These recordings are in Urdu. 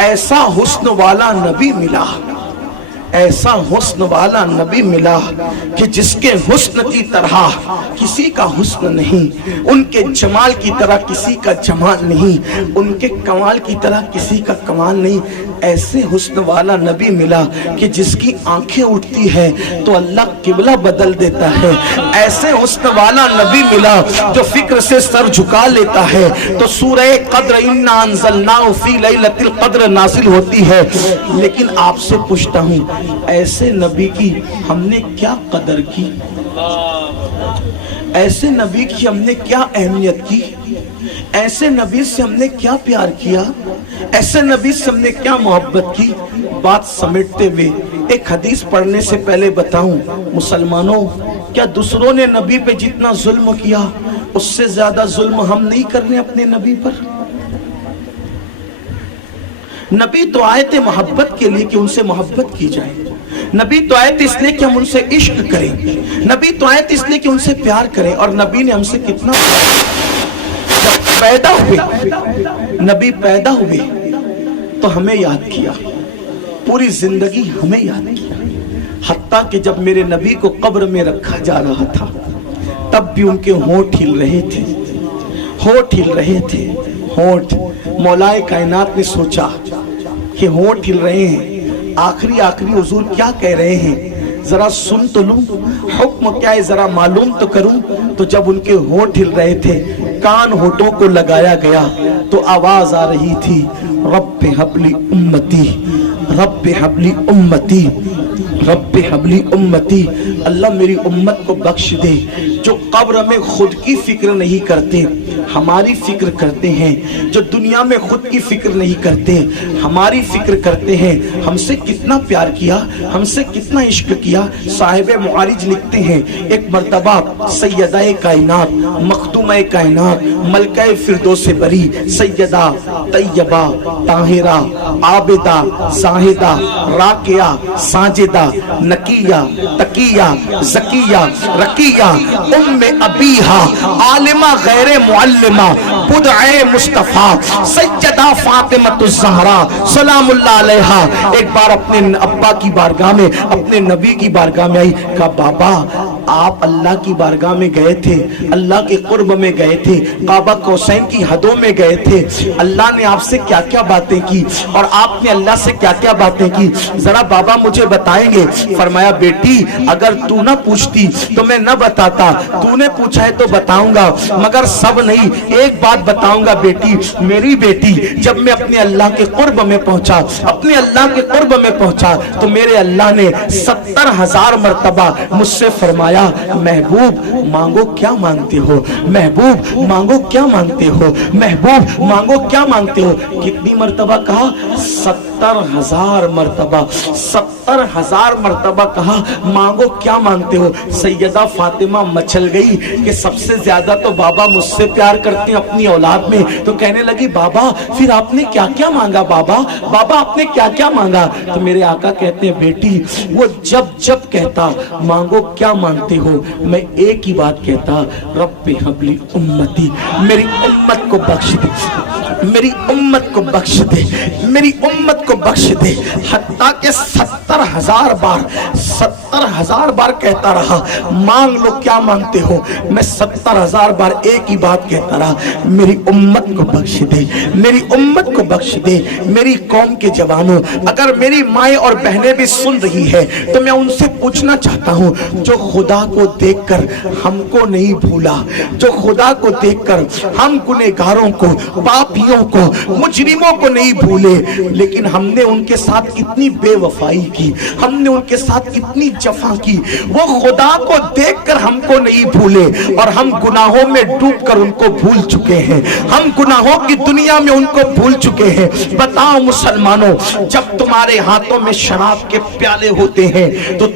ایسا حسن والا نبی ملا، ایسا حسن والا نبی ملا کہ جس کے حسن کی طرح کسی کا حسن نہیں، ان کے جمال کی طرح کسی کا جمال نہیں، ان کے کمال کی طرح کسی کا کمال نہیں۔ ایسے حسن والا نبی ملا کہ جس کی آنکھیں اٹھتی ہے تو اللہ قبلہ بدل دیتا ہے۔ ایسے حسن والا نبی ملا جو فکر سے سر جھکا لیتا ہے تو سورہ قدر انا انزلناہ فی لیلۃ القدر نازل ہوتی ہے۔ لیکن آپ سے پوچھتا ہوں، ایسے نبی کی ہم نے کیا قدر کی؟ ایسے نبی کی ہم نے کیا اہمیت کی؟ ایسے نبی سے ہم نے کیا پیار کیا؟ ایسے نبی سے ہم نے کیا محبت کی؟ بات سمیٹتے ہوئے ایک حدیث پڑھنے سے پہلے بتاؤں، مسلمانوں، کیا دوسروں نے نبی پہ جتنا ظلم کیا اس سے زیادہ ظلم ہم نہیں کر رہے اپنے نبی پر؟ نبی تو آئے تھے محبت کے لیے کہ ان سے محبت کی جائے، نبی تو آئے تھے اس لیے کہ ہم ان سے عشق کریں، نبی تو آئے تھے اس لیے کہ ان سے پیار کریں، اور نبی نے ہم سے کتنا جب پیدا ہوئے، نبی پیدا ہوئے تو ہمیں یاد کیا، پوری زندگی ہمیں یاد کیا، حتیٰ کہ جب میرے نبی کو قبر میں رکھا جا رہا تھا تب بھی ان کے ہونٹ ہل رہے تھے، ہونٹ ہل رہے تھے، ہونٹ۔ مولا کائنات نے سوچا کہ ہونٹ ہل رہے ہیں، آخری حضور کیا کہہ رہے ہیں، ذرا سن تو لوں، حکم کیا ہے ذرا معلوم تو کروں۔ تو جب ان کے ہونٹ ہل رہے تھے، کان ہونٹوں کو لگایا گیا تو آواز آ رہی تھی، رب حبلی امتی، رب حبلی امتی، رب حبلی امتی، اللہ میری امت کو بخش دے۔ جو قبر میں خود کی فکر نہیں کرتے ہماری فکر کرتے ہیں، جو دنیا میں خود کی فکر نہیں کرتے ہماری فکر کرتے ہیں، ہم سے کتنا پیار کیا، ہم سے کتنا عشق کیا۔ صاحب معارج لکھتے ہیں، ایک مرتبہ سیدہ کائنات، مخدومہ کائنات، ملکہ فردوس بری، سیدہ طیبہ طاہرہ عابدہ زاہدہ راکعہ ساجدہ نقیہ تقیہ زکیہ رقیہ ام ابیہا عالمہ غیر معلمہ بدعے مصطفیٰ سیدہ فاطمۃ الزہرا سلام اللہ علیہا ایک بار اپنے ابا کی بارگاہ میں، اپنے نبی کی بارگاہ میں آئی، کہا بابا آپ اللہ کی بارگاہ میں گئے تھے، اللہ کے قرب میں گئے تھے، کعبہ قوسین کی حدوں میں گئے تھے، اللہ نے آپ سے کیا کیا باتیں کی اور آپ نے اللہ سے کیا کیا باتیں کی، ذرا بابا مجھے بتائیں گے؟ فرمایا بیٹی اگر تو نہ پوچھتی تو میں نہ بتاتا، تو نے پوچھا ہے تو بتاؤں گا، مگر سب نہیں، ایک بات بتاؤں گا بیٹی، میری بیٹی جب میں اپنے اللہ کے قرب میں پہنچا، اپنے اللہ کے قرب میں پہنچا تو میرے اللہ نے 70,000 مرتبہ مجھ سے فرمایا محبوب مانگو کیا مانگتے ہو، محبوب مانگو کیا مانگتے ہو، محبوب مانگو کیا مانگتے ہو۔ کتنی مرتبہ کہا؟ 70,000 مرتبہ، 70,000 مرتبہ کہا مانگو کیا مانگتے ہو۔ سیدہ فاطمہ مچل گئی کہ سب سے زیادہ تو بابا مجھ سے پیار کرتے ہیں اپنی اولاد میں، تو کہنے لگی بابا پھر آپ نے کیا کیا مانگا، بابا آپ نے کیا کیا مانگا؟ تو میرے آقا کہتے ہیں بیٹی وہ جب کہتا مانگو کیا مانگتے ہو، میں ایک ہی بات کہتا، رب حبلی امتی، میری امت کو بخش دے، میری امت کو بخش دے، میری امت کو بخش دے۔ حتیٰ کہ 70,000 بار کہتا رہا مانگ لو کیا مانگتے ہو، میں 70,000 بار ایک ہی بات کہتا رہا، میری امت کو بخش دے، میری امت کو بخش دے۔ میری قوم کے جوانوں، اگر میری مائیں اور بہنیں بھی سن رہی ہے تو میں ان سے پوچھنا چاہتا ہوں، جو خدا کو دیکھ کر ہم کو نہیں بھولا، جو خدا کو دیکھ کر ہم گنہگاروں کو، پاپیوں کو، مجرموں کو نہیں بھولے، لیکن ہم نے ان کے ساتھ کتنی بے وفائی کی، ہم نے ان کے ساتھ کتنی جفا کی، وہ خدا کو دیکھ کر ہم کو نہیں بھولے اور ہم گناہوں میں ڈوب کر ان کو بھول چکے ہیں، ہم گناہوں کی دنیا میں ان کو بھول چکے ہیں۔ بتاؤ مسلمانوں، جب تمہارے ہاتھوں میں شراب کے پیالے ہوتے ہیں تو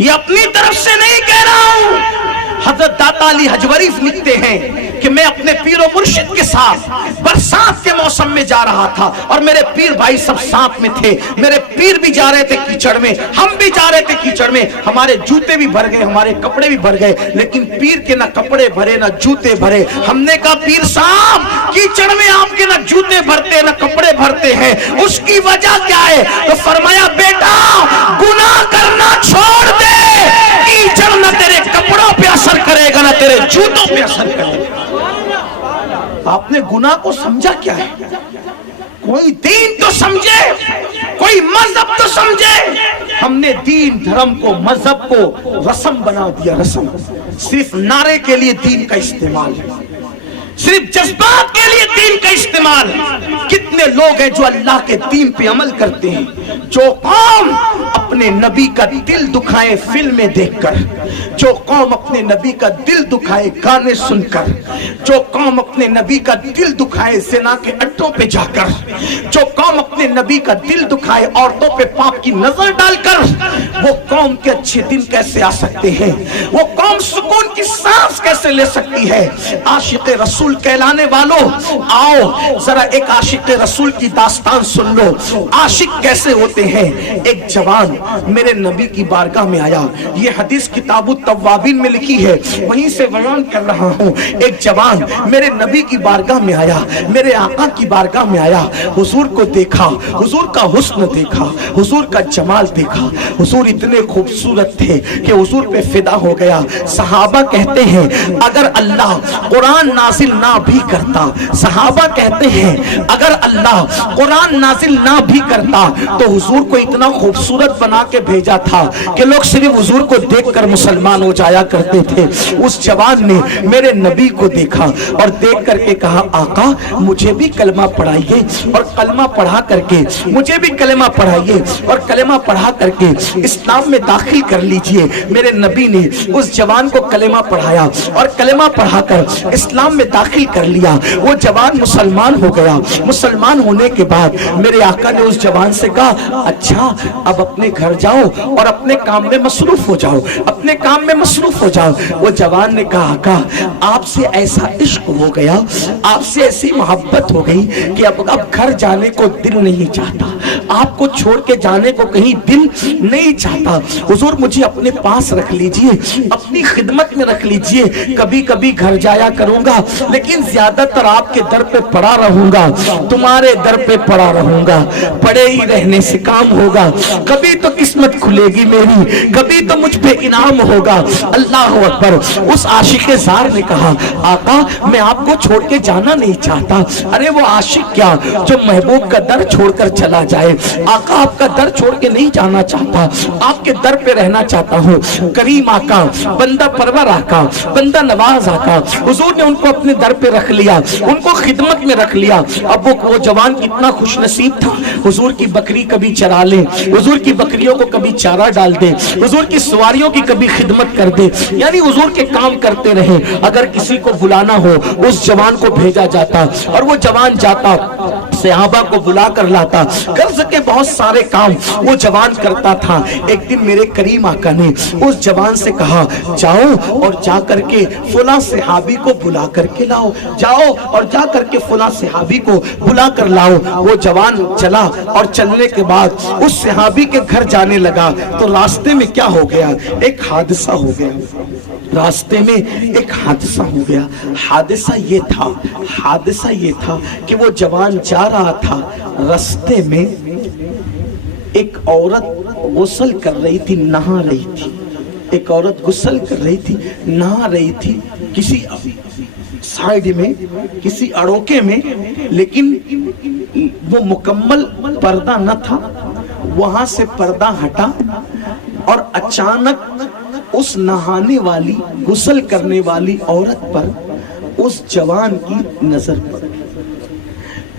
یہ اپنی طرف سے نہیں کہہ رہا ہوں. حضرت داتا علی حجویری لکھتے ہیں کہ میں اپنے پیر و مرشد کے ساتھ برسات کے موسم میں جا رہا تھا اور میرے پیر بھائی سب ساتھ میں تھے. میرے پیر بھی جا رہے تھے کیچڑ میں, ہم بھی جا رہے تھے کیچڑ میں. ہمارے جوتے بھی بھر گئے, ہمارے کپڑے بھی بھر گئے, لیکن پیر کے نہ کپڑے بھرے نہ جوتے بھرے. ہم نے کہا پیر صاحب کیچڑ میں آپ کے نہ جوتے بھرتے نہ کپڑے بھرتے ہیں, اس کی وجہ کیا ہے؟ تو فرمایا بیٹا گناہ کرنا چھوڑ دے, کیچڑ نہ تیرے کپڑوں پہ اثر کرے گا نہ تیرے جوتوں پہ اثر کرے گا. آپ نے گناہ کو سمجھا کیا ہے؟ کوئی دین تو سمجھے, کوئی مذہب تو سمجھے. ہم نے دین دھرم کو مذہب کو رسم بنا دیا. رسم صرف نعرے کے لیے دین کا استعمال ہے, صرف جذبات کے لیے دین کا استعمال. کتنے لوگ ہیں جو اللہ کے دین پہ عمل کرتے ہیں. جو قوم اپنے نبی کا دل دکھائے فلمیں دیکھ کر, جو قوم اپنے نبی کا دل دکھائے گانے سن کر, جو قوم اپنے نبی کا دل دکھائے زنا کے اڈوں پہ جا کر, جو قوم اپنے نبی کا دل دکھائے عورتوں پہ پاپ کی نظر ڈال کر, وہ قوم کے اچھے دن کیسے آ سکتے ہیں؟ وہ قوم سکون کی سانس کیسے لے سکتی ہے؟ عاشق رسول کہلانے والوں آؤ ذرا ایک عاشق رسول کی داستان سن لو. عاشق کیسے ہوتے ہیں؟ ایک جوان میرے نبی کی بارگاہ میں آیا. یہ حدیث کتاب التوابین میں لکھی ہے, وہیں سے بیان کر رہا ہوں. ایک جوان میرے نبی کی بارگاہ میں آیا, میرے آقا کی بارگاہ میں آیا. حضور کو دیکھا, حضور کا حسن دیکھا, حضور کا جمال دیکھا. حضور اتنے خوبصورت تھے کہ حضور پہ فدا ہو گیا. صحابہ کہتے ہیں اگر اللہ قرآن نازل نہ بھی کرتا, صحابہ کہتے ہیں اگر اللہ قرآن نازل نہ بھی کرتا تو حضور کو اتنا خوبصورت بنا کے بھیجا تھا کہ لوگ صرف حضور کو دیکھ کر مسلمان ہو جایا کرتے تھے. اس جوان نے میرے نبی کو دیکھا اور دیکھ کر کے کہا آقا مجھے بھی کلمہ پڑھائیے, اور کلمہ پڑھا کر کے مجھے بھی کلمہ پڑھائیے, اور کلمہ پڑھا کر کے اسلام میں داخل کر لیجئے. میرے نبی نے اس جوان کو کلمہ پڑھایا اور کلمہ پڑھا کر اسلام میں داخل کر لیا. وہ جوان مسلمان ہو گیا. مسلمان ہونے کے بعد میرے آقا نے اس جوان سے کہا اچھا اب اپنے گھر جاؤ اور اپنے کام میں مصروف ہو جاؤ, اپنے کام میں مصروف ہو جاؤ. وہ جوان نے کہا آقا آپ سے ایسا عشق ہو گیا, آپ سے ایسی محبت ہو گئی کہ اب گھر جانے کو دل نہیں چاہتا, آپ کو چھوڑ کے جانے کو کہیں دل نہیں چاہتا. حضور مجھے اپنے پاس رکھ لیجئے, اپنی خدمت میں رکھ لیجئے. کبھی کبھی گھر جایا کروں گا لیکن زیادہ تر آپ کے در پہ پڑا رہوں گا, تمہارے در پہ پڑا رہوں گا. پڑے ہی رہنے سے کام ہوگا, کبھی تو قسمت کھلے گی میری, کبھی تو مجھ پہ انعام ہوگا. اللہ اکبر. اس عاشق زار نے کہا آقا میں آپ کو چھوڑ کے جانا نہیں چاہتا. ارے وہ عاشق کیا جو محبوب کا در چھوڑ کر چلا جائے. آقا آپ کا در چھوڑ کے نہیں جانا چاہتا, آپ کے در پہ رہنا چاہتا ہوں. کریم آقا, بندہ پرور آقا, بندہ نواز آقا, حضور نے ان کو اپنے در پہ رکھ لیا, ان کو خدمت میں رکھ لیا. اب وہ جوان کتنا خوش نصیب تھا, حضور کی بکری کبھی چرا لے, حضور کی بکریوں کو کبھی چارہ ڈال دے, حضور کی سواریوں کی کبھی خدمت کر دے, یعنی حضور کے کام کرتے رہے. اگر کسی کو بلانا ہو اس جوان کو بھیجا جاتا اور وہ جوان جاتا صحابہ کو بلا کر لاتا. قرض کے بہت سارے کام وہ جوان کرتا تھا. ایک دن میرے کریم آقا نے اس جوان سے کہا جاؤ اور جا کر کے فلاں صحابی کو بلا کر کے لاؤ, جاؤ اور جا کر کے فلاں صحابی کو بلا کر لاؤ. وہ جوان چلا اور چلنے کے بعد اس صحابی کے گھر جانے لگا تو راستے میں کیا ہو گیا, ایک حادثہ ہو گیا. راستے میں ایک حادثہ ہو گیا. حادثہ یہ تھا کہ وہ جوان جا رہا تھا, راستے میں ایک عورت غسل کر رہی تھی, نہا رہی تھی. ایک عورت غسل کر رہی تھی, نہا رہی تھی کسی سائیڈ میں, کسی اڑوکے میں, لیکن وہ مکمل پردہ نہ تھا. وہاں سے پردہ ہٹا اور اچانک اس نہانے والی, غسل کرنے والی عورت پر اس جوان کی نظر پڑ.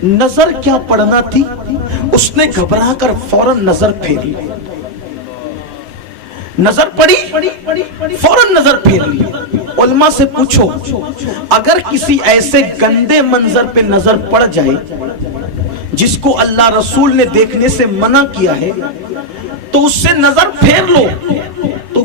نظر کیا پڑنا تھی, اس نے گھبرا کر فوراً نظر پھیری. نظر پڑی, فوراً نظر پھیر لی. علماء سے پوچھو اگر کسی ایسے گندے منظر پہ نظر پڑ جائے جس کو اللہ رسول نے دیکھنے سے منع کیا ہے تو اس سے نظر پھیر لو, تو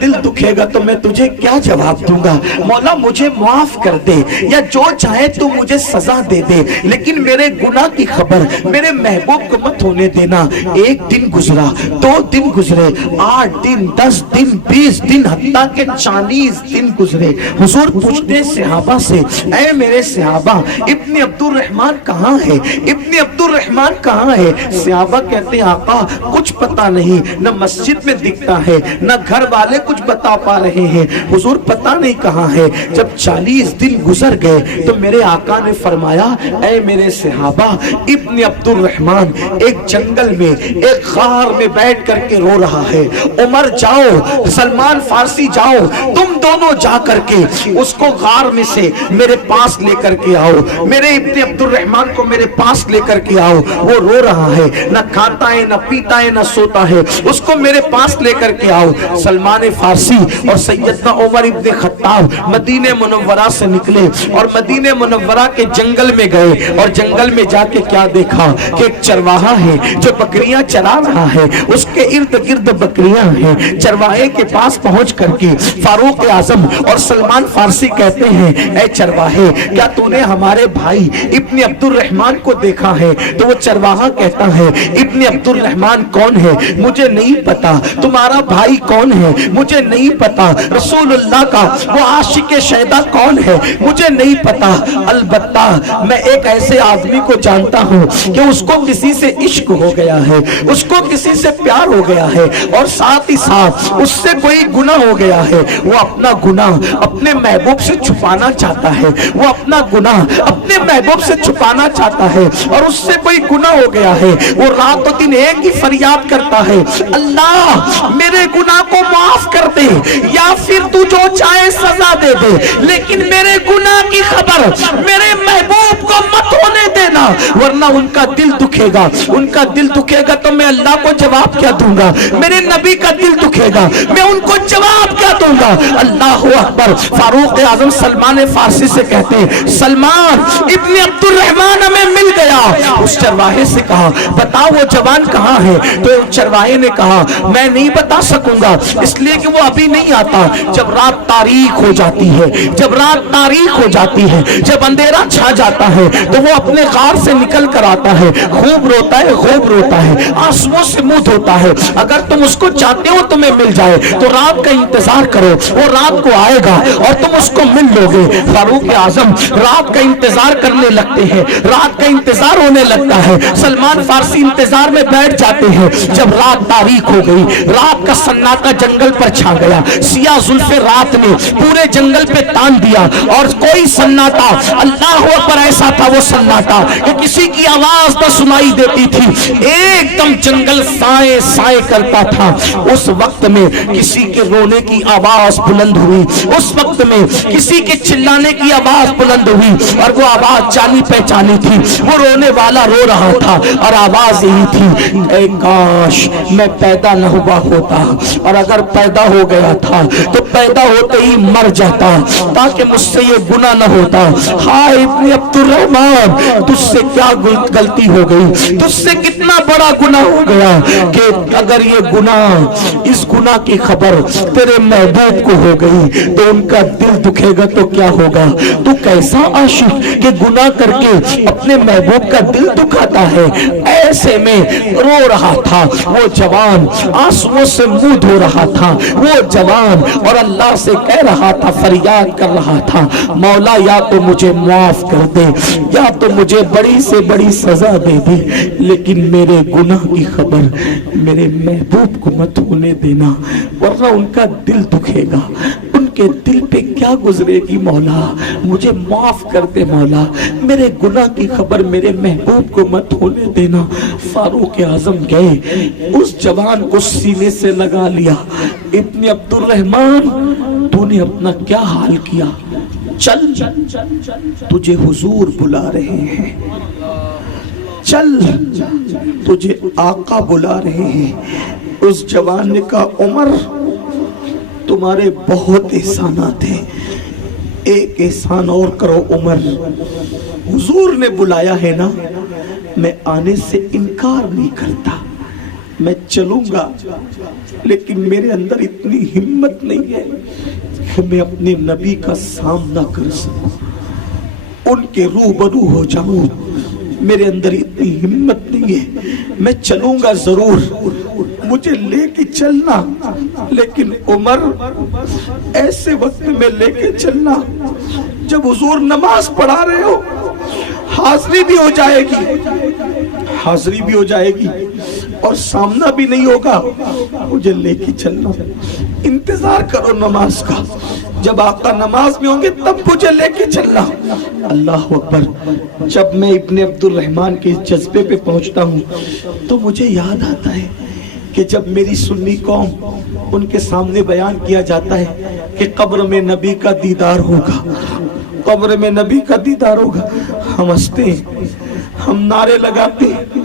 دل دکھے گا تو میں تجھے کیا جواب دوں گا؟ مولا مجھے معاف کر دے یا جو چاہے تو مجھے سزا دے دے، لیکن میرے گناہ کی خبر میرے محبوب کو مت ہونے دینا۔ ایک دن گزرا، 2 دن گزرے، 8 دن، 10 دن، 20 دن، حتیٰ کہ 40 دن گزرے۔ حضور پوچھتے صحابہ سے، اے میرے صحابہ ابن عبد الرحمن کہاں ہے؟ ابن عبد الرحمن کہاں ہے؟ صحابہ کہتے ہیں آقا کچھ پتہ نہیں، نہ مسجد میں دکھتا ہے نہ گھر والے کچھ بتا پا رہے ہیں، حضور پتہ نہیں کہاں ہے۔ جب 40 دن گزر گئے تو میرے آقا نے فرمایا اے میرے صحابہ ابن عبد الرحمن ایک جنگل میں ایک غار میں بیٹھ کر کے رو رہا ہے، عمر جاؤ، سلمان فارسی جاؤ، تم دونوں جا کر کے اس کو غار میں سے میرے پاس لے کر کے آؤ، میرے ابن عبد الرحمن کو میرے پاس لے کر کے آؤ، وہ رو رہا ہے، نہ کھاتا ہے نہ پیتا ہے نہ سوتا ہے، اس کو میرے پاس لے کر کے آؤ۔ سلمان فارسی اور سیدنا عمر ابن خطاب مدینہ منورہ سے نکلے اور مدینہ منورہ کے جنگل میں گئے، اور جنگل میں جا کے کیا دیکھا کہ ایک چرواہا ہے جو بکریاں چرا رہا ہے، اس کے ارد گرد بکریاں ہیں۔ چرواہے کے پاس پہنچ کر کے فاروق اعظم اور سلمان فارسی کہتے ہیں اے چرواہے کیا تو نے ہمارے بھائی ابن عبد الرحمن کو دیکھا ہے؟ تو وہ چرواہا کہتا ہے ابن عبد الرحمن کون ہے؟ مجھے نہیں پتا۔ تمہارا بھائی کون ہے؟ مجھے نہیں پتا۔ رسول اللہ کا وہ عاشق شیدا کون ہے؟ مجھے نہیں پتا۔ البتہ میں ایک ایسے آدمی کو جانتا ہوں کہ اس کو کسی سے عشق ہو گیا ہے، اس کو کسی سے پیار ہو گیا ہے، اور ساتھ ہی ساتھ اس سے کوئی گناہ ہو گیا ہے، وہ اپنا گناہ اپنے محبوب سے چھپانا چاہتا ہے، وہ اپنا گناہ اپنے محبوب سے چھپانا چاہتا ہے، اور اس سے کوئی گناہ ہو گیا ہے، وہ رات و دن ایک ہی فریاد کرتا ہے اللہ میرے گناہ کو معاف کر دے یا پھر تو جو چاہے سزا دے دے، لیکن میرے گناہ کی خبر میرے محبوب کو مت ہونے دینا، ورنہ ان کا دل دکھے گا، ان کا دل دکھے گا تو میں اللہ کو جواب کیا دوں گا؟ میرے نبی کا دل دکھے گا میں ان کو جواب کیا دوں گا؟ اللہ اکبر۔ فاروق اعظم سلمان فارسی سے کہتے ہیں سلمان ابن عبد الرحمن ہمیں مل گیا۔ اس چرواہے سے کہا بتا وہ جوان کہاں ہے؟ تو چرواہے نے کہا میں نہیں بتا سکوں گا، اس لیے کہ وہ ابھی نہیں آتا، جب رات تاریک ہو جاتی ہے، جب رات تاریک ہو جاتی ہے، جب اندھیرا چھا جاتا ہے تو وہ اپنے غار سے نکل کر آتا ہے، خوب روتا ہے، خوب روتا ہے، آنسوؤں سے منہ دھوتا ہے۔ اگر تم اس کو چاہتے ہو تمہیں مل جائے تو رات کا انتظار کرو، وہ رات کو آئے گا اور تم اس کو مل لو گے۔ فاروق اعظم رات کا انتظار کرنے لگتے ہیں، رات کا انتظار ہونے لگتا ہے، سلمان فارسی انتظار میں بیٹھ جاتے ہیں۔ جب رات تاریک ہو گئی، رات کا سناٹا جنگل پر چھا گیا، سیاہ زلف رات نے پورے جنگل پہ تان دیا، اور کوئی سناٹا اللہ اکبر ایسا تھا وہ سناٹا کہ کسی کی آواز نہ سنائی دیتی تھی، ایک دم جنگل سائے سائے کرتا تھا۔ اس وقت میں کسی کے رونے کی آواز بلند ہوئی، اس وقت میں کسی کے چلانے کی آواز بلند ہوئی، اور وہ آواز جانی پہچانی تھی، وہ رونے والا رو رہا تھا اور آواز یہی تھی اے کاش میں پیدا نہ ہوا ہوتا، اور اگر پیدا ہو گیا تھا تو پیدا ہوتے ہی مر جاتا تاکہ مجھ سے یہ گناہ نہ ہوتا۔ ہائے ابن عبد الرحمن تجھ سے کیا غلطی ہو گئی، تجھ سے کتنا بڑا گناہ ہو گیا کہ اگر یہ گناہ اس گناہ کی خبر تیرے محبوب کو ہو گئی تو ان کا دل دکھے گا تو کیا ہوگا؟ تو کیسا عاشق کہ گناہ کر کے اپنے محبوب کا دل دکھاتا ہے۔ ایسے میں رو رہا تھا وہ جوان، آنسوؤں سے منہ دھو رہا تھا وہ جوان، اور اللہ سے کہہ رہا تھا، فریاد کر رہا تھا مولا یا تو مجھے معاف کر دے یا تو مجھے بڑی سے بڑی سزا دے دے، لیکن میرے گناہ کی خبر میرے محبوب کو مت ہونے دینا، ورنہ ان کا دل دکھے گا، ان کے دل پہ کیا گزرے گی مولا، مجھے معاف کر دے مولا، میرے گناہ کی خبر میرے محبوب کو مت ہونے دینا۔ فاروق اعظم گئے، اس جوان کو سینے سے لگا لیا، ابن عبد الرحمن تو نے اپنا کیا حال کیا، چل تجھے حضور بلا رہے ہیں، چل تجھے آقا بلا رہے ہیں۔ اس جوان نے کہا عمر تمہارے بہت احسانات ہیں، ایک احسان اور کرو عمر، حضور نے بلایا ہے نا، میں آنے سے انکار نہیں کرتا، میں چلوں گا لیکن میرے اندر اتنی ہمت نہیں ہے کہ میں اپنے نبی کا سامنا کر سکوں، ان کے روبرو ہو جاؤں، میرے اندر اتنی ہمت نہیں ہے۔ میں چلوں گا ضرور، مجھے لے کے چلنا، لیکن عمر ایسے وقت میں لے کے چلنا جب حضور نماز پڑھا رہے ہو، حاضری بھی ہو جائے گی، حاضری بھی ہو جائے گی اور سامنا بھی نہیں ہوگا، مجھے لے کے چلنا، انتظار کرو نماز کا، جب آقا نماز میں ہوں گے تب مجھے لے کے چلنا۔ اللہ اکبر۔ جب میں ابن عبد الرحمن کے جذبے پہ پہنچتا ہوں تو مجھے یاد آتا ہے کہ جب میری سنی قوم ان کے سامنے بیان کیا جاتا ہے کہ قبر میں نبی کا دیدار ہوگا، قبر میں نبی کا دیدار ہوگا، ہم ہنستے ہیں، ہم نعرے لگاتے ہیں،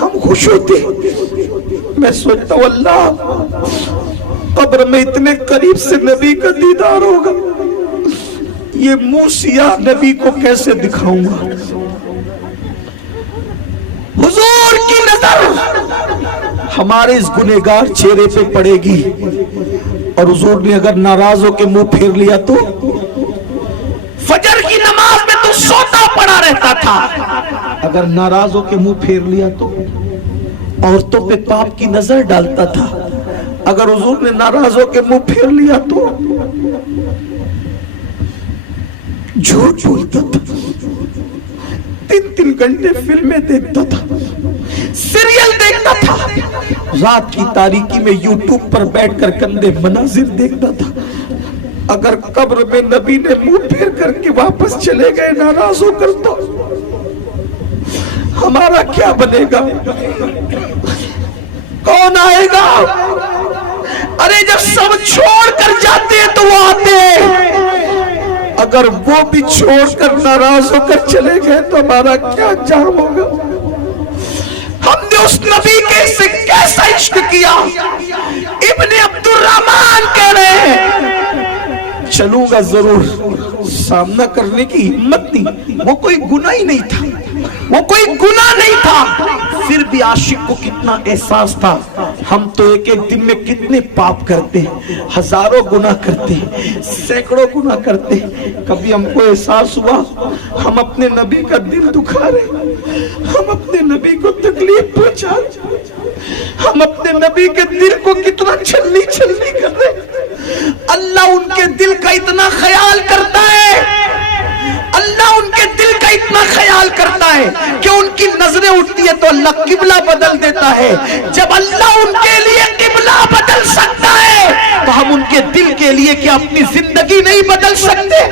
ہم خوش ہوتے ہیں۔ میں سوچتا ہوں اللہ، قبر میں اتنے قریب سے نبی کا دیدار ہوگا، یہ منہ سیاہ نبی کو کیسے دکھاؤں گا؟ حضور کی نظر ہمارے اس گنہگار چہرے پہ پڑے گی، اور حضور نے اگر ناراض ہو کے منہ پھیر لیا تو فجر کی نماز میں تو سوتا پڑا رہتا تھا، اگر ناراض ہو کے منہ پھیر لیا تو عورتوں پہ پاپ کی نظر ڈالتا تھا، اگر حضور نے ناراض ہو کے منہ پھیر لیا تو جھوٹ بولتا تھا، 3 گھنٹے فلمیں دیکھتا تھا، سیریل دیکھتا تھا، رات کی تاریکی میں یوٹیوب پر بیٹھ کر گندے مناظر دیکھتا تھا۔ اگر قبر میں نبی نے منہ پھیر کر کے واپس چلے گئے ناراض ہو کر تو ہمارا کیا بنے گا؟ کون آئے گا؟ ارے جب سب چھوڑ کر جاتے ہیں تو وہ آتے ہیں، اگر وہ بھی چھوڑ کر ناراض ہو کر چلے گئے تو ہمارا کیا انجام ہوگا؟ ہم نے اس نبی کے سے کیسا عشق کیا؟ ابن عبد الرحمن کہہ رہے ہیں چلوں گا ضرور، سامنا کرنے کی ہمت نہیں، وہ کوئی گناہ ہی نہیں تھا، وہ کوئی گناہ نہیں تھا، پھر بھی عاشق کو کتنا احساس تھا۔ ہم تو ایک دن میں کتنے پاپ کرتے ہیں، ہزاروں گناہ کرتے ہیں، سینکڑوں گناہ کرتے ہیں، کبھی ہم کو احساس ہوا ہم اپنے نبی کا دل دکھا رہے، ہم اپنے نبی کو تکلیف پہنچا رہے، ہم اپنے نبی کے دل کو کتنا چھلنی چھلنی کر رہے۔ اللہ ان کے دل کا اتنا خیال کرتا ہے، اللہ ان کے دل کا اتنا خیال کرتا ہے کہ ان کی نظریں اٹھتی ہے تو اللہ قبلہ بدل دیتا ہے۔ جب اللہ ان کے لیے قبلہ بدل سکتا ہے تو ہم ان کے دل کے لیے کیا اپنی زندگی نہیں بدل سکتے؟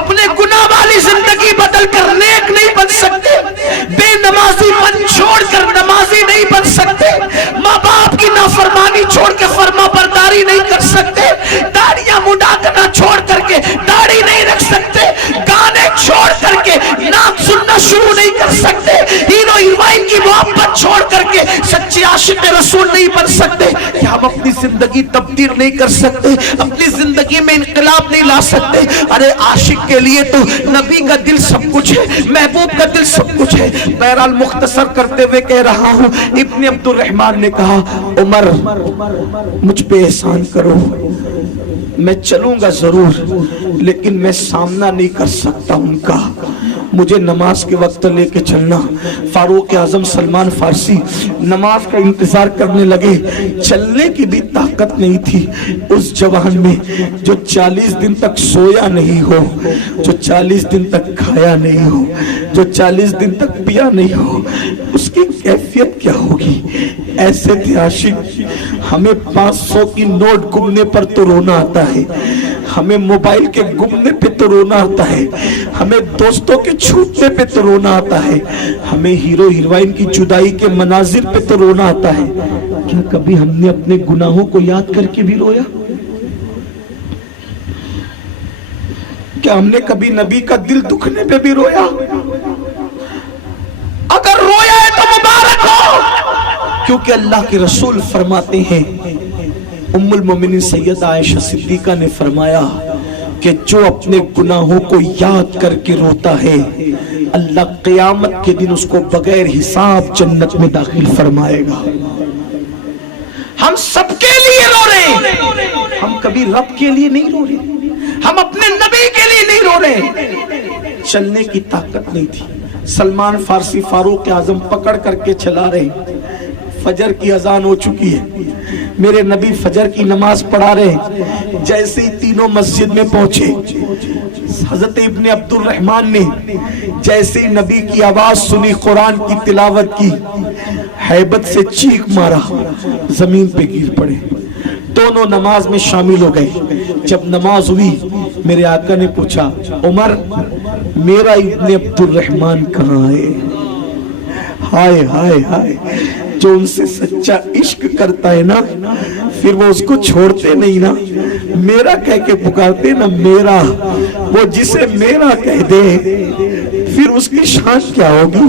اپنے گناہ والی زندگی بدل کر نیک نہیں بن سکتے؟ بے نمازی بن چھوڑ کر نمازی نہیں بن سکتے؟ ماں باپ کی نافرمانی چھوڑ کے فرما برداری نہیں کر سکتے؟ داڑیاں مڈا کرنا چھوڑ کر کے داڑھی نہیں رکھ سکتے؟ گانے چھوڑ کر کے نعت سننا شروع نہیں کر سکتے؟ ہیرو ہیروئن کی محبت چھوڑ کر کے سچے عاشق رسول نہیں بن سکتے؟ کیا ہم اپنی زندگی تبدیل نہیں کر سکتے؟ اپنی زندگی میں انقلاب نہیں لا سکتے؟ ارے عاشق کے لیے تو نبی کا دل سب کچھ ہے، محبوب کا دل سب کچھ ہے۔ بہرحال مختصر کرتے ہوئے کہہ رہا ہوں، ابن عبد الرحمن نے کہا عمر مجھ پہ احسان کرو، میں چلوں گا ضرور لیکن میں سامنا نہیں کر سکتا ان کا، مجھے نماز کے وقت لے کے چلنا۔ فاروق اعظم سلمان فارسی نماز کا انتظار کرنے لگے، چلنے کی بھی طاقت نہیں تھی اس جوان میں جو 40 دن تک سویا نہیں ہو، جو 40 دن تک کھایا نہیں ہو، جو 40 دن تک پیا نہیں ہو، اس کی کیفیت کیا ہوگی؟ ایسے تھے عاشق۔ ہمیں 500 کی نوٹ گمنے پر تو رونا آتا ہے، ہمیں موبائل کے گمنے پہ تو رونا آتا ہے، ہمیں دوستوں کے چھوٹنے پہ تو رونا آتا ہے، ہمیں ہیرو ہیروئن کی جدائی کے مناظر پہ تو رونا آتا ہے۔ کیا کبھی ہم نے اپنے گناہوں کو یاد کر کے بھی رویا؟ کیا ہم نے کبھی نبی کا دل دکھنے پہ بھی رویا؟ اگر رویا ہے تو مبارک ہو، کیونکہ اللہ کے رسول فرماتے ہیں، ام المومنین سیدہ عائشہ صدیقہ نے فرمایا کہ جو اپنے گناہوں کو یاد کر کے روتا ہے اللہ قیامت کے دن اس کو بغیر حساب جنت میں داخل فرمائے گا۔ ہم سب کے لیے رو رہے ہیں، ہم کبھی رب کے لیے نہیں رو رہے، ہم اپنے نبی کے لیے نہیں رو رہے۔ چلنے کی طاقت نہیں تھی، سلمان فارسی فاروق اعظم پکڑ کر کے چلا رہے۔ فجر کی اذان ہو چکی ہے، میرے نبی فجر کی نماز پڑھا رہے، جیسے ہی تینوں مسجد میں پہنچے، حضرت ابن عبد الرحمن نے جیسے ہی نبی کی آواز سنی، قرآن کی تلاوت کی، ہیبت سے چیخ مارا، زمین پہ گر پڑے، دونوں نماز میں شامل ہو گئے۔ جب نماز ہوئی میرے آقا نے پوچھا، عمر میرا ابن عبد الرحمن کہاں ہے؟ ہائے ہائے ہائے، جو ان سے سچا عشق کرتا ہے نا، پھر وہ اس کو چھوڑتے نہیں نا، میرا کہہ کے پکارتے نا میرا، وہ جسے میرا کہہ دے پھر اس کی شان کیا ہوگی،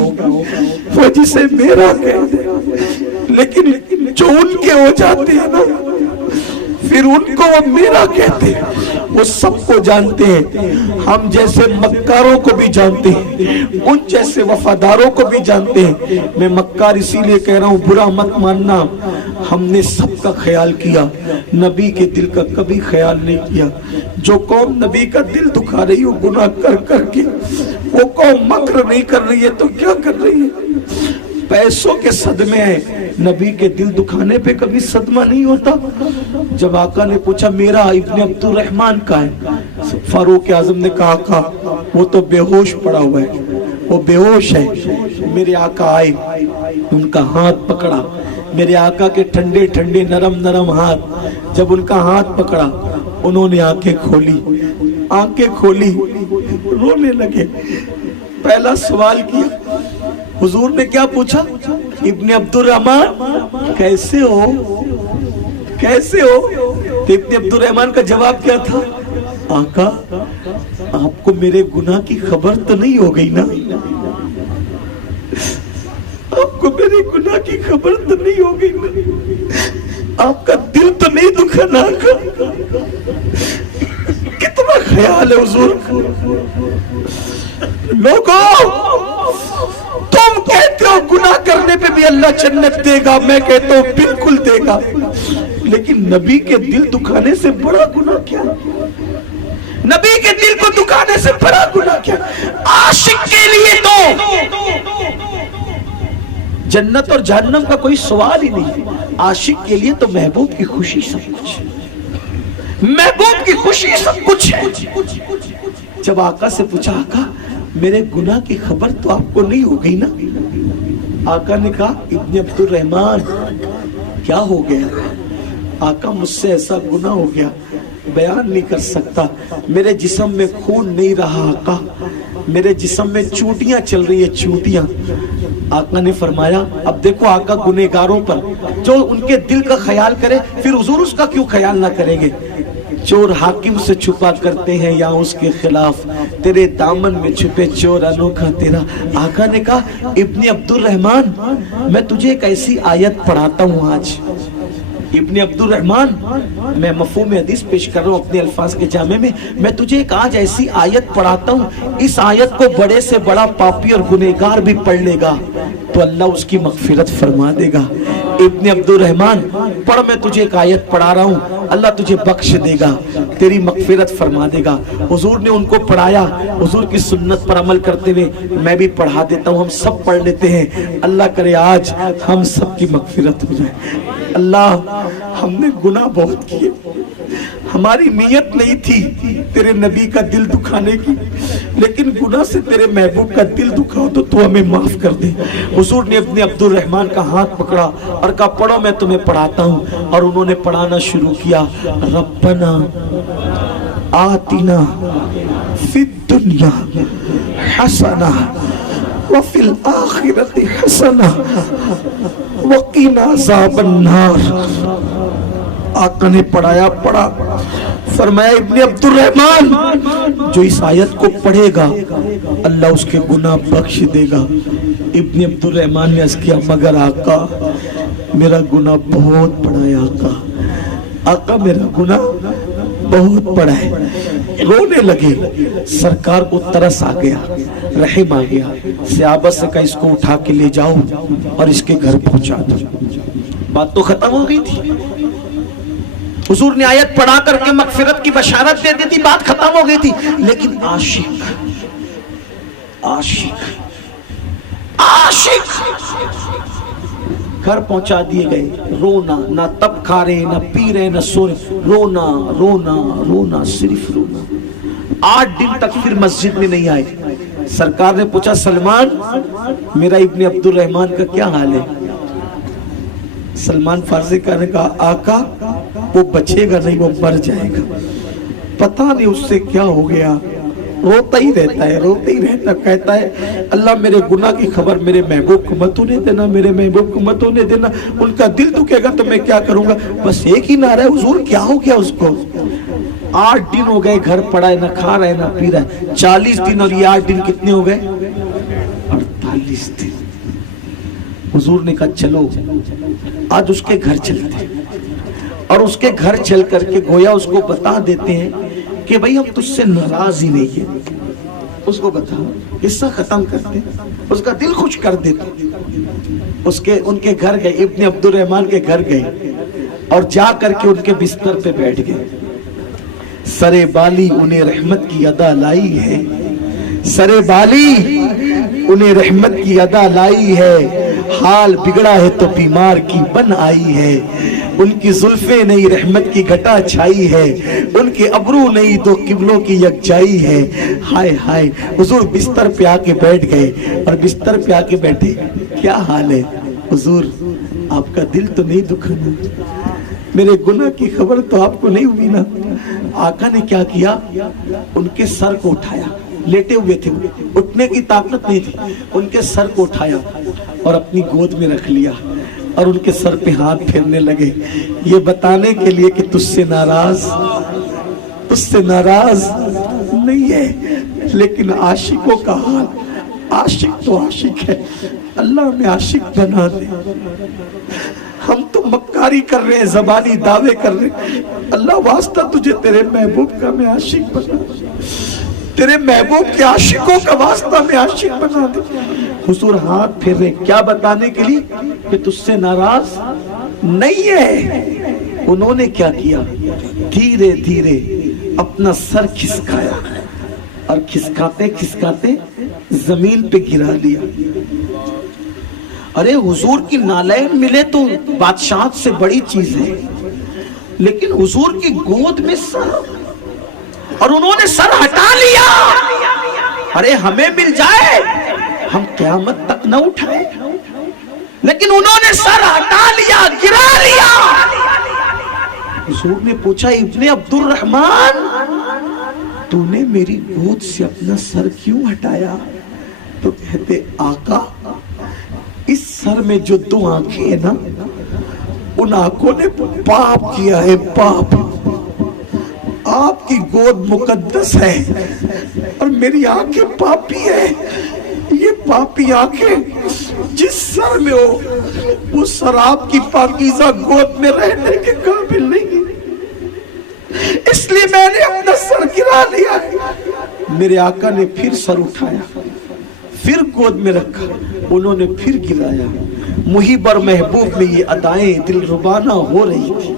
وہ جسے میرا کہہ دے۔ لیکن جو ان کے ہو جاتے ہیں نا، پھر ان کو وہ میرا کہتے ہیں، وہ سب کو جانتے ہیں، ہم جیسے مکاروں کو بھی جانتے ہیں، ان جیسے وفاداروں کو بھی جانتے ہیں۔ میں مکار اسی لیے کہہ رہا ہوں، برا مت ماننا، ہم نے سب کا خیال کیا، نبی کے دل کا کبھی خیال نہیں کیا۔ جو قوم نبی کا دل دکھا رہی ہو گناہ کر کر کے، وہ قوم مکر نہیں کر رہی ہے تو کیا کر رہی ہے؟ پیسوں کے صدمے ہیں، نبی کے دل دکھانے پہ کبھی صدمہ نہیں ہوتا۔ جب آقا نے پوچھا میرا ابن عبد الرحمن کا ہے، فاروق اعظم نے کہا آقا وہ تو بے ہوش پڑا ہوا ہے، وہ بے ہوش ہے۔ میرے آقا آئے، ان کا ہاتھ پکڑا، میرے آقا کے ٹھنڈے ٹھنڈے نرم نرم ہاتھ، جب ان کا ہاتھ پکڑا انہوں نے آنکھیں کھولی، آنکھیں کھولی، رونے لگے۔ پہلا سوال کیا، حضور نے کیا پوچھا؟ ابن عبد الرحمن کیسے ہو، کیسے ہو؟ تو ابن عبد الرحمن کا جواب کیا تھا؟ آقا آپ کو میرے گناہ کی خبر تو نہیں ہو گئی نا؟ آپ کو میرے گناہ کی خبر تو نہیں ہو گئی نا؟ آپ کا دل تو نہیں دکھا نا؟ کتنا خیال ہے حضور۔ لوگوں تم کہتے ہو گناہ کرنے پہ بھی اللہ جنت دے گا، میں کہتا ہوں بالکل دے گا، لیکن نبی کے دل دکھانے سے بڑا گناہ کیا؟ نبی کے دل کو دکھانے سے بڑا گناہ کیا؟ عاشق کے لیے تو جنت اور جہنم کا کوئی سوال ہی نہیں، عاشق کے لیے تو محبوب کی خوشی سب کچھ ہے، محبوب کی خوشی سب کچھ ہے۔ جب آقا سے پوچھا آقا میرے گناہ کی خبر تو آپ کو نہیں ہو گئی نا؟ آقا نے کہا ابن عبد الرحمن کیا ہو گیا؟ آقا مجھ سے ایسا گناہ ہو گیا بیان نہیں کر سکتا، میرے جسم میں خون نہیں رہا آقا، میرے جسم میں چوٹیاں چل رہی ہیں، چوٹیاں۔ آقا نے فرمایا اب دیکھو آقا گنہگاروں پر جو ان کے دل کا خیال کرے، پھر حضور اس کا کیوں خیال نہ کریں گے؟ چور حاکم سے چھپا کرتے ہیں یا اس کے خلاف، تیرے دامن میں چھپے چور انوکھا تیرا۔ آقا نے کہا ابن عبد الرحمن میں تجھے ایک ایسی آیت پڑھاتا ہوں آج۔ ابن عبد الرحمن میں مفہوم حدیث پیش کر رہا ہوں اپنے الفاظ کے جامع میں تجھے ایک آج ایسی آیت پڑھاتا ہوں، اس آیت کو بڑے سے بڑا پاپی اور گنہگار بھی پڑھ لے گا تو اللہ اس کی مغفرت فرما دے گا۔ ابن عبد الرحمن پڑھ، میں تجھے ایک آیت پڑھا رہا ہوں، اللہ تجھے بخش دے گا، تیری مغفرت فرما دے گا۔ حضور نے ان کو پڑھایا، حضور کی سنت پر عمل کرتے ہوئے میں بھی پڑھا دیتا ہوں، ہم سب پڑھ لیتے ہیں، اللہ کرے آج ہم سب کی مغفرت ہو جائے۔ اللہ ہم نے گناہ بہت کیے، ہماری نیت نہیں تھی تیرے نبی کا دل دکھانے کی، لیکن گناہ سے تیرے محبوب کا دل دکھاؤ تو ہمیں معاف کر دے۔ حضور نے ابن عبد الرحمن کا ہاتھ پکڑا اور کہا پڑھو میں تمہیں پڑھاتا ہوں، اور انہوں نے پڑھانا شروع کیا۔ ربنا آتنا فی الدنیا حسنہ وفی الآخرۃ حسنہ وقنا عذاب النار۔ آقا نے پڑھایا، پڑھا، فرمایا ابن عبد الرحمن جو اس آیت کو پڑھے گا اللہ اس کے گناہ بخش دے گا۔ ابن عبد الرحمن نے عرض کیا مگر آقا میرا گناہ بہت بڑا ہے، آقا میرا گناہ بہت بڑا ہے۔ رونے لگے، سرکار کو ترس آ گیا، رحم آ گیا، صحابہ سے کہا اس کو اٹھا کے لے جاؤ اور اس کے گھر پہنچا دو۔ بات تو ختم ہو گئی تھی. حضور نے آیت پڑھا کر کے مغفرت کی بشارت دے دی تھی, بات ختم ہو گئی تھی. لیکن عاشق گھر پہنچا دیے گئے. رونا, نہ تب کھا رہے, نہ پی رہے, نہ سو رہے, رونا رونا رونا, صرف رونا. 8 دن تک پھر مسجد میں نہیں آئے. سرکار نے پوچھا سلمان میرا ابن عبد الرحمن کا کیا حال ہے؟ سلمان فارسی کا نے کہا آقا وہ بچے گا نہیں, وہ مر جائے گا. پتہ نہیں اس سے کیا ہو گیا, روتا ہی رہتا ہے, روتا ہی رہتا. کہتا ہے اللہ میرے گناہ کی خبر میرے محبوب کو مت ہونے دینا, میرے محبوب کو مت ہونے دینا. ان کا دل دکھے گا تو میں کیا کروں گا. بس ایک ہی نعرہ ہے حضور کیا ہو گیا اس کو. 8 دن ہو گئے گھر پڑا ہے, نہ کھا رہا ہے نہ پی رہا ہے. 40 دن اور یہ 8 دن کتنے ہو گئے؟ 48 دن. حضور نے کہا چلو آج اس کے گھر چلتے ہیں, اور اس کے گھر چل کر کے گویا اس کو بتا دیتے ہیں کہ بھئی ہم تجھ سے ناراض ہی نہیں ہیں. اس کو بتا, قصہ ختم کرتے, اس کا دل خوش کر دیتے. ان کے گھر گئے, ابن عبد الرحمن کے گھر گئے اور جا کر کے ان کے بستر پہ بیٹھ گئے. سرے بالی انہیں رحمت کی ادا لائی ہے, سرے بالی انہیں رحمت کی ادا لائی ہے. حال بگڑا ہے تو بیمار کی بن آئی ہے. ان کی زلفیں نہیں رحمت کی گھٹا چھائی ہے, ان کے ابرو نہیں تو قبلوں کی یکجائی ہے. ہائے ہائے. حضور بستر پہ آ کے بیٹھ گئے, اور بستر پہ آ کے بیٹھے کیا حال ہے حضور, آپ کا دل تو نہیں دکھا نا, میرے گناہ کی خبر تو آپ کو نہیں ہوئی نا. آقا نے کیا کیا, ان کے سر کو اٹھایا, لیٹے ہوئے تھے, اٹھنے کی طاقت نہیں تھی, ان کے سر کو اٹھایا اور اپنی گود میں رکھ لیا, اور ان کے سر پہ ہاتھ پھیرنے لگے, یہ بتانے کے لیے کہ تجھ سے ناراض نہیں ہے. لیکن عاشقوں کا حال, عاشق تو عاشق ہے, اللہ ہمیں عاشق بنا دے. ہم تو مکاری کر رہے ہیں, زبانی دعوے کر رہے ہیں. اللہ واسطہ تجھے تیرے محبوب کا میں عاشق بنا دے, تیرے محبوب کے عاشقوں کا واسطہ میں عاشق بنا دے. حضور ہاتھ پھیر رہے, کیا بتانے کے لیے کہ تجھ سے ناراض نہیں ہے. انہوں نے کیا کیا, دھیرے دھیرے اپنا سر کھسکایا, اور کھسکاتے کھسکاتے زمین پہ گرا دیا. ارے حضور کی نالین ملے تو بادشاہت سے بڑی چیز ہے, لیکن حضور کی گود میں سر, اور انہوں نے سر ہٹا لیا. ارے ہمیں مل جائے ہم قیامت تک نہ اٹھائے, لیکن انہوں نے سر ہٹا لیا, گرا لیا. حضور نے پوچھا ابن عبد الرحمن تو نے میری گود سے اپنا سر کیوں ہٹایا؟ تو کہتے آقا اس سر میں جو 2 آنکھیں ہیں نا, ان آنکھوں نے پاپ کیا ہے, پاپ. آپ کی گود مقدس ہے اور میری آنکھیں پاپی ہے. یہ پاپی آنکھیں جس سر میں ہو وہ سر آپ کی پاکیزہ گود میں رہنے کے قابل نہیں, اس لیے میں نے اپنا سر گرا لیا. میرے آقا نے پھر سر اٹھایا, پھر گود میں رکھا, انہوں نے پھر گرایا. محب اور محبوب میں یہ ادائیں دل ربانہ ہو رہی تھی,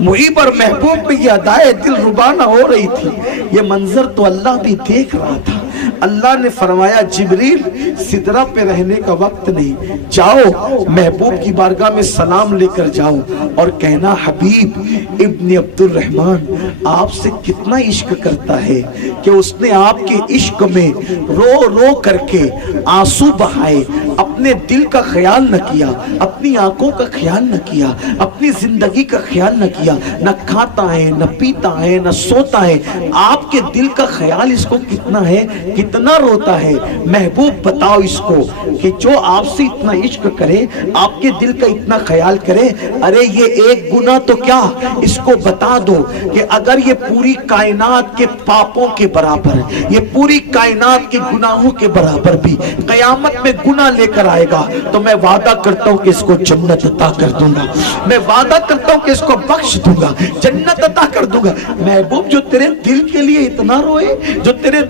محب اور محبوب میں یہ ادائیں دل ربانہ ہو رہی تھی. یہ منظر تو اللہ بھی دیکھ رہا تھا. اللہ نے فرمایا جبریل سدرہ پہ رہنے کا وقت نہیں, جاؤ محبوب کی بارگاہ میں سلام لے کر جاؤ اور کہنا حبیب ابن عبد الرحمن آپ سے کتنا عشق کرتا ہے کہ اس نے آپ کے عشق میں رو رو کر کے آنسو بہائے, اپنے دل کا خیال نہ کیا, اپنی آنکھوں کا خیال نہ کیا, اپنی زندگی کا خیال نہ کیا, نہ کھاتا ہے نہ پیتا ہے نہ سوتا ہے. آپ کے دل کا خیال اس کو کتنا ہے, کتنا روتا ہے. محبوب بتاؤ اس کو کہ جو آپ سے اتنا عشق کرے, آپ کے دل کا اتنا خیال کرے, ارے یہ ایک گناہ تو کیا, اس کو بتا دو کہ اگر یہ پوری کائنات کے پاپوں کے برابر, یہ پوری کائنات کے گناہوں کے برابر بھی قیامت میں گناہ لے کر آئے گا تو میں وعدہ کرتا ہوں کہ اس کو جنت عطا کر دوں گا, میں وعدہ کرتا ہوں کہ اس کو بخش دوں گا, جنت عطا کر دوں گا. محبوب جو تیرے دل کے لیے اتنا روئے, جو تیرے